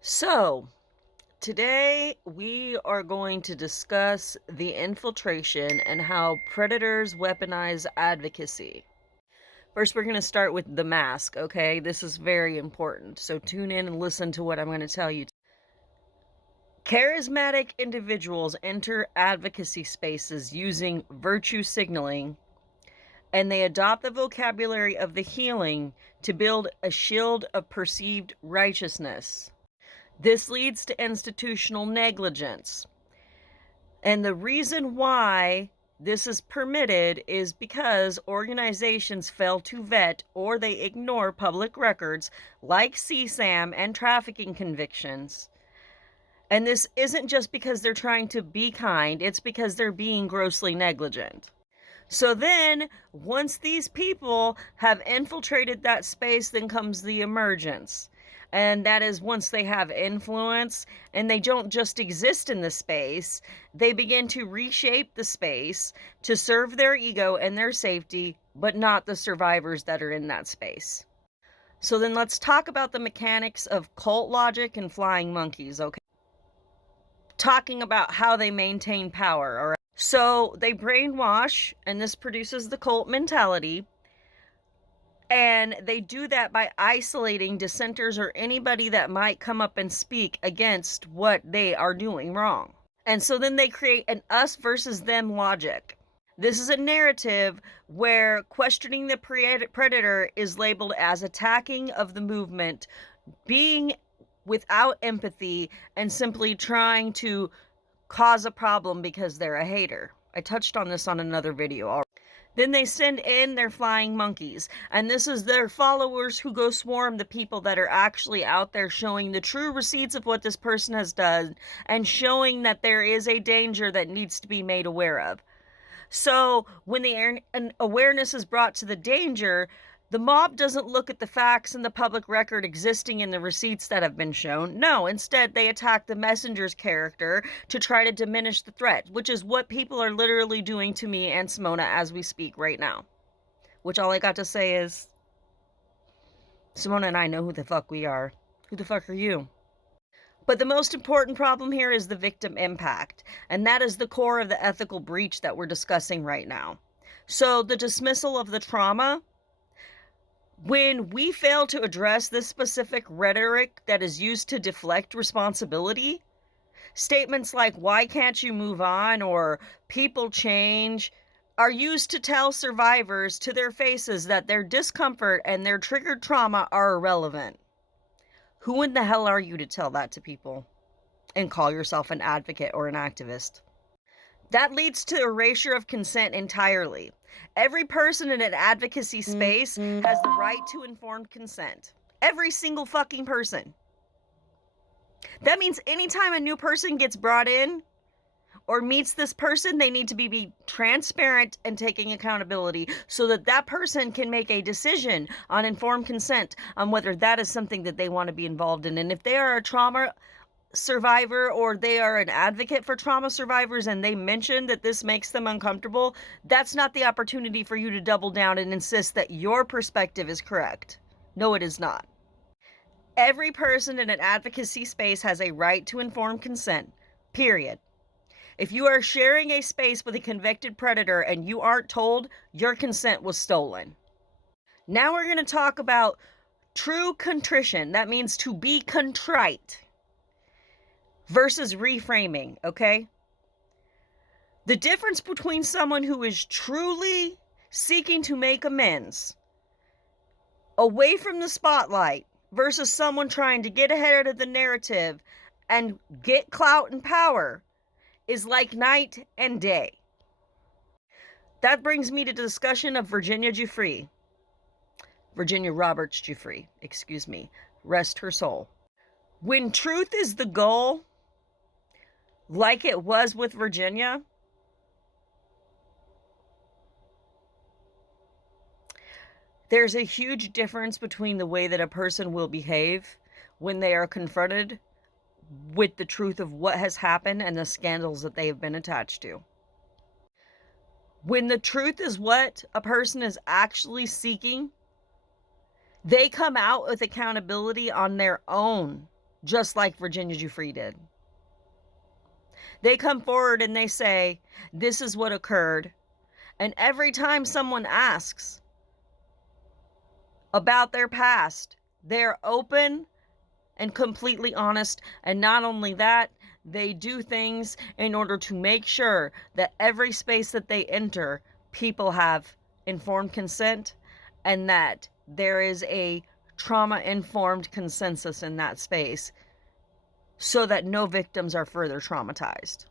So, today we are going to discuss the infiltration and how predators weaponize advocacy. First, we're going to start with the mask, okay? This is very important. So, tune in and listen to what I'm going to tell you. Charismatic individuals enter advocacy spaces using virtue signaling, and they adopt the vocabulary of the healing to build a shield of perceived righteousness. This leads to institutional negligence. And the reason why this is permitted is because organizations fail to vet or they ignore public records like CSAM and trafficking convictions. And this isn't just because they're trying to be kind, it's because they're being grossly negligent. So then, once these people have infiltrated that space, then comes the emergence. And that is once they have influence and they don't just exist in the space, they begin to reshape the space to serve their ego and their safety, but not the survivors that are in that space. So then let's talk about the mechanics of cult logic and flying monkeys, okay? Talking about how they maintain power, all right? So they brainwash, and this produces the cult mentality. And they do that by isolating dissenters or anybody that might come up and speak against what they are doing wrong. And so then they create an us versus them logic. This is a narrative where questioning the predator is labeled as attacking of the movement, being without empathy, and simply trying to cause a problem because they're a hater. I touched on this on another video already. Then they send in their flying monkeys, and this is their followers who go swarm the people that are actually out there showing the true receipts of what this person has done and showing that there is a danger that needs to be made aware of. So when the awareness is brought to the danger, the mob doesn't look at the facts and the public record existing in the receipts that have been shown. No, instead they attack the messenger's character to try to diminish the threat, which is what people are literally doing to me and Simona as we speak right now. Which all I got to say is, Simona and I know who the fuck we are. Who the fuck are you? But the most important problem here is the victim impact, and that is the core of the ethical breach that we're discussing right now. So the dismissal of the trauma, when we fail to address this specific rhetoric that is used to deflect responsibility, statements like, why can't you move on, or people change, are used to tell survivors to their faces that their discomfort and their triggered trauma are irrelevant. Who in the hell are you to tell that to people and call yourself an advocate or an activist? That leads to erasure of consent entirely. Every person in an advocacy space has the right to informed consent. Every single fucking person. That means anytime a new person gets brought in or meets this person, they need to be transparent and taking accountability so that that person can make a decision on informed consent on whether that is something that they want to be involved in. And if they are a trauma survivor or they are an advocate for trauma survivors and they mention that this makes them uncomfortable, that's not the opportunity for you to double down and insist that your perspective is correct. No, it is not. Every person in an advocacy space has a right to informed consent, period. If you are sharing a space with a convicted predator and you aren't told, your consent was stolen. Now we're going to talk about true contrition. That means to be contrite versus reframing, okay? The difference between someone who is truly seeking to make amends away from the spotlight versus someone trying to get ahead of the narrative and get clout and power is like night and day. That brings me to the discussion of Virginia Roberts Giuffre, excuse me, rest her soul. When truth is the goal, like it was with Virginia, there's a huge difference between the way that a person will behave when they are confronted with the truth of what has happened and the scandals that they have been attached to. When the truth is what a person is actually seeking, they come out with accountability on their own. just like Virginia Giuffre did. They come forward and they say, this is what occurred. And every time someone asks about their past, they're open and completely honest. And not only that, they do things in order to make sure that every space that they enter, people have informed consent and that there is a trauma-informed consensus in that space so that no victims are further traumatized.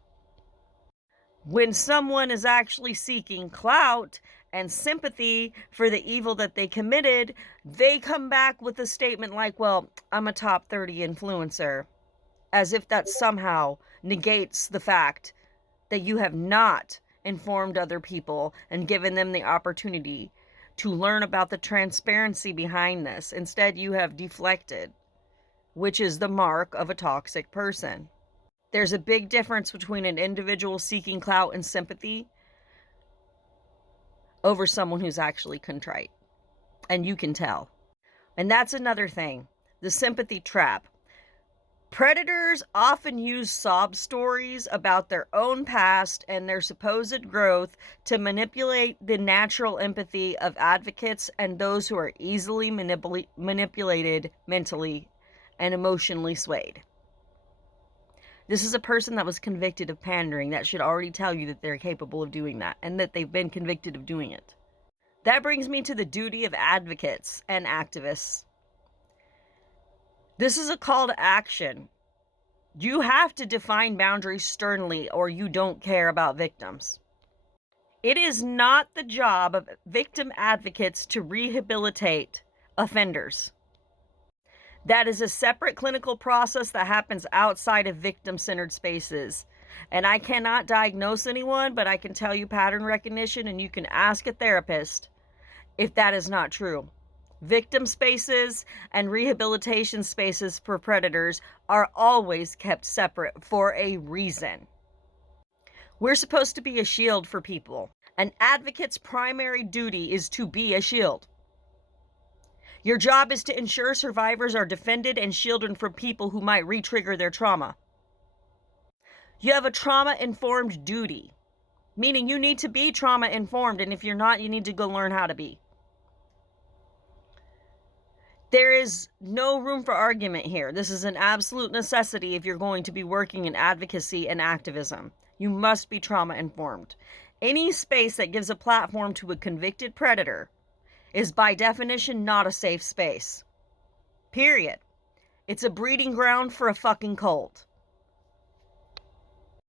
When someone is actually seeking clout and sympathy for the evil that they committed, they come back with a statement like, well, I'm a top 30 influencer, as if that somehow negates the fact that you have not informed other people and given them the opportunity to learn about the transparency behind this. Instead, you have deflected, which is the mark of a toxic person. There's a big difference between an individual seeking clout and sympathy over someone who's actually contrite. And you can tell. And that's another thing. The sympathy trap. Predators often use sob stories about their own past and their supposed growth to manipulate the natural empathy of advocates and those who are easily manipulated mentally and emotionally swayed. This is a person that was convicted of pandering. That should already tell you that they're capable of doing that and that they've been convicted of doing it. That brings me to the duty of advocates and activists. This is a call to action. You have to define boundaries sternly or you don't care about victims. It is not the job of victim advocates to rehabilitate offenders. That is a separate clinical process that happens outside of victim-centered spaces. And I cannot diagnose anyone, but I can tell you pattern recognition, and you can ask a therapist if that is not true. Victim spaces and rehabilitation spaces for predators are always kept separate for a reason. We're supposed to be a shield for people. An advocate's primary duty is to be a shield. Your job is to ensure survivors are defended and shielded from people who might re-trigger their trauma. You have a trauma-informed duty, meaning you need to be trauma-informed, and if you're not, you need to go learn how to be. There is no room for argument here. This is an absolute necessity if you're going to be working in advocacy and activism. You must be trauma-informed. Any space that gives a platform to a convicted predator is by definition not a safe space. Period. It's a breeding ground for a fucking cult.